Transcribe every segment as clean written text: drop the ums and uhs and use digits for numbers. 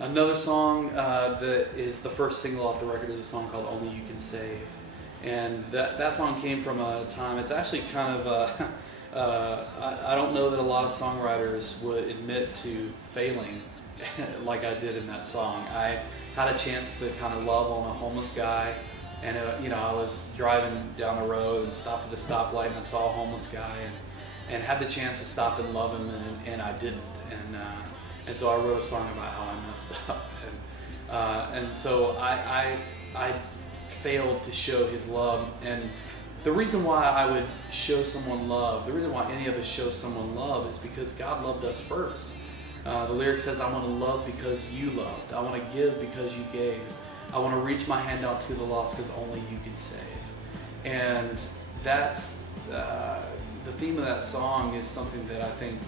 Another song that is the first single off the record is a song called Only You Can Save. And that song came from a time, it's actually kind of, I don't know that a lot of songwriters would admit to failing like I did in that song. I had a chance to kind of love on a homeless guy, and I was driving down the road and stopped at a stoplight and I saw a homeless guy and had the chance to stop and love him, and I didn't. And so I wrote a song about how I messed up, and so I failed to show his love. And the reason why I would show someone love, the reason why any of us show someone love, is because God loved us first. The lyric says, I want to love because you loved. I want to give because you gave. I want to reach my hand out to the lost because only you can save. And that's the theme of that song is something that I think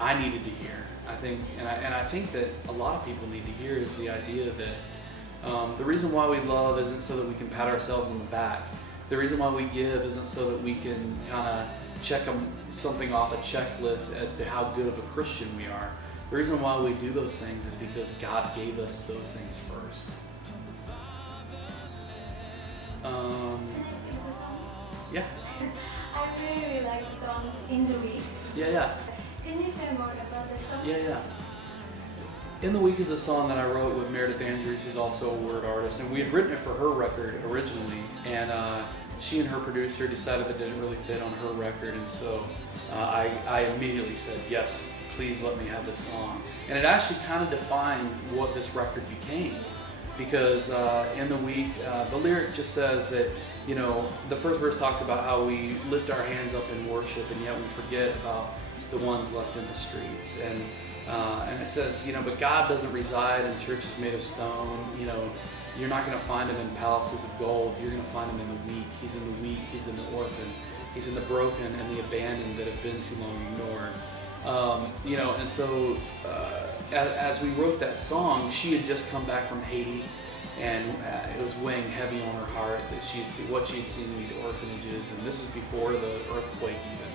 I needed to hear. I think that a lot of people need to hear is the idea that the reason why we love isn't so that we can pat ourselves on the back. The reason why we give isn't so that we can kind of check something off a checklist as to how good of a Christian we are. The reason why we do those things is because God gave us those things first. Yeah. I really like the song In the Week. Yeah. Can you share more about that song? Yeah. In the Week is a song that I wrote with Meredith Andrews, who's also a word artist, and we had written it for her record originally, and she and her producer decided it didn't really fit on her record, and so I immediately said, yes, please let me have this song. And it actually kind of defined what this record became, because in the Week, the lyric just says that, the first verse talks about how we lift our hands up in worship, and yet we forget about the ones left in the streets. And it says, but God doesn't reside in churches made of stone. You're not going to find him in palaces of gold. You're going to find him in the weak. He's in the weak. He's in the orphan. He's in the broken and the abandoned that have been too long ignored. And so as we wrote that song, she had just come back from Haiti, and it was weighing heavy on her heart that she had seen what she had seen in these orphanages, and this was before the earthquake even.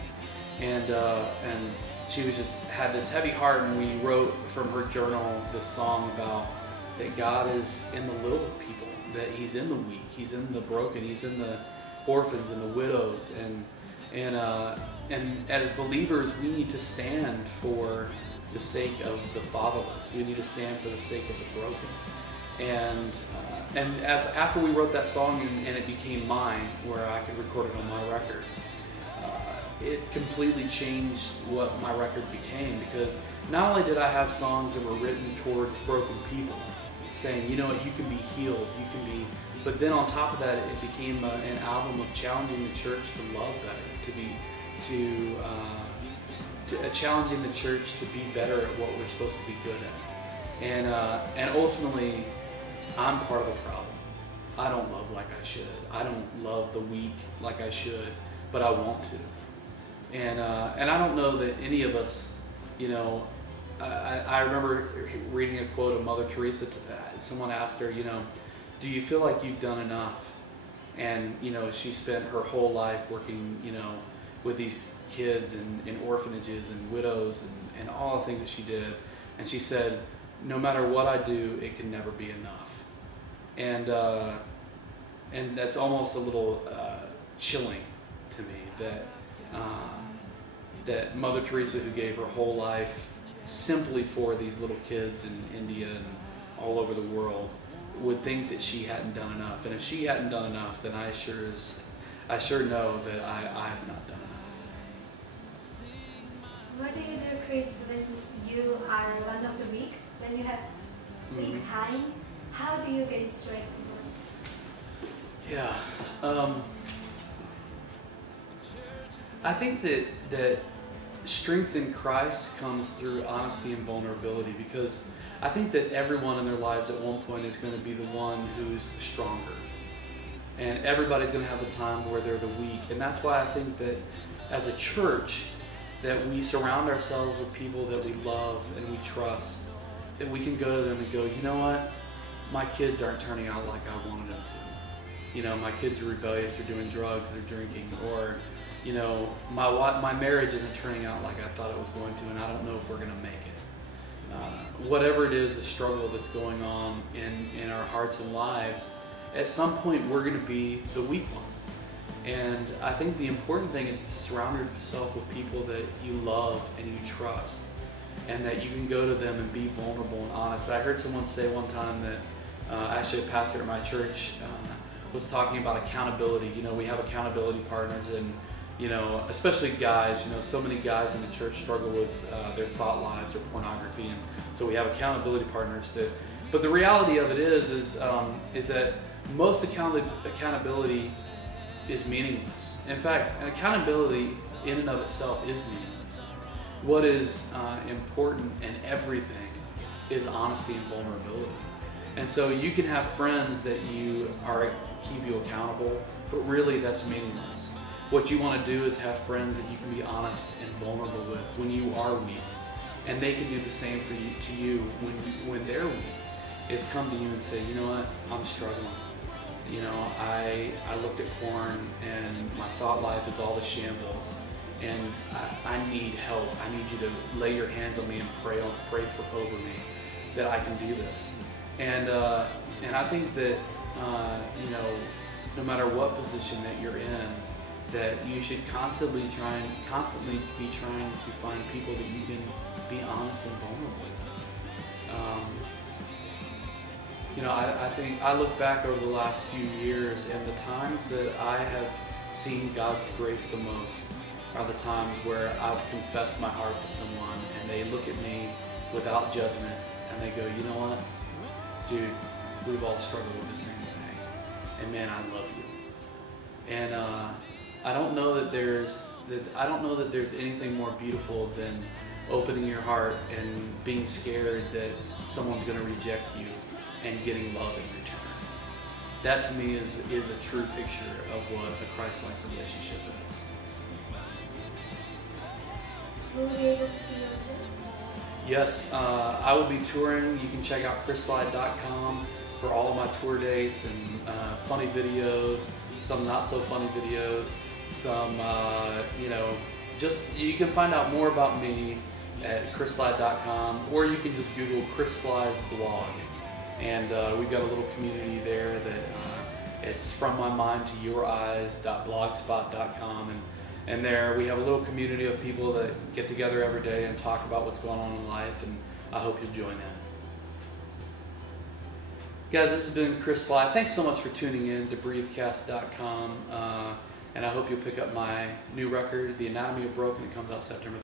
And she was just had this heavy heart, and we wrote from her journal this song about that God is in the little people, that he's in the weak, he's in the broken, he's in the orphans and the widows, and as believers we need to stand for the sake of the fatherless. We need to stand for the sake of the broken. And as after we wrote that song and it became mine, where I could record it on my record, it completely changed what my record became, because not only did I have songs that were written towards broken people, saying, you can be healed, but then on top of that, it became an album of challenging the church to love better, challenging the church to be better at what we're supposed to be good at. And ultimately, I'm part of the problem. I don't love like I should. I don't love the weak like I should, but I want to. And I don't know that any of us, I remember reading a quote of Mother Teresa. Someone asked her, do you feel like you've done enough? And, she spent her whole life working, with these kids in orphanages and widows and all the things that she did. And she said, no matter what I do, it can never be enough. And that's almost a little chilling to me that Mother Teresa, who gave her whole life simply for these little kids in India and all over the world, would think that she hadn't done enough. And if she hadn't done enough, then I sure know that I have not done enough. What do you do, Chris, when you are one of the weak, when you have weak time? How do you get strength? Yeah. I think that strength in Christ comes through honesty and vulnerability, because I think that everyone in their lives at one point is going to be the one who's the stronger. And everybody's going to have the time where they're the weak. And that's why I think that as a church, that we surround ourselves with people that we love and we trust, that we can go to them and go, you know what? My kids aren't turning out like I wanted them to. My kids are rebellious, they're doing drugs, they're drinking, or my marriage isn't turning out like I thought it was going to, and I don't know if we're going to make it. whatever it is, the struggle that's going on in our hearts and lives, at some point we're going to be the weak one. And I think the important thing is to surround yourself with people that you love and you trust, and that you can go to them and be vulnerable and honest. I heard someone say one time that, actually a pastor at my church was talking about accountability. You know, we have accountability partners, and you know, especially guys, you know, so many guys in the church struggle with their thought lives or pornography, and so we have accountability partners that, but the reality of it is that most accountability is meaningless. In fact, an accountability in and of itself is meaningless. What is important in everything is honesty and vulnerability. And so you can have friends that keep you accountable, but really that's meaningless. What you want to do is have friends that you can be honest and vulnerable with when you are weak, and they can do the same to you when they're weak. Is come to you and say, you know what, I'm struggling. You know, I looked at porn and my thought life is all the shambles, and I need help. I need you to lay your hands on me and pray over me that I can do this. And I think that you know, no matter what position that you're in, that you should constantly be trying to find people that you can be honest and vulnerable with. You know, I think I look back over the last few years, and the times that I have seen God's grace the most are the times where I've confessed my heart to someone, and they look at me without judgment, and they go, you know what, dude, we've all struggled with the same thing, and man, I love you. And I don't know that there's anything more beautiful than opening your heart and being scared that someone's going to reject you and getting love in return. That to me is a true picture of what a Christ-like relationship is. Will we be able to see you on tour? Yes, I will be touring. You can check out Sligh.com for all of my tour dates and funny videos, some not so funny videos, some, you know, just, you can find out more about me at Sligh.com, or you can just Google Chris Sligh's blog. And we've got a little community there that it's from my mind to your eyes.blogspot.com, and there we have a little community of people that get together every day and talk about what's going on in life, and I hope you'll join in. Guys, this has been Chris Sligh. Thanks so much for tuning in to BreatheCast.com, and I hope you'll pick up my new record, The Anatomy of Broken. It comes out September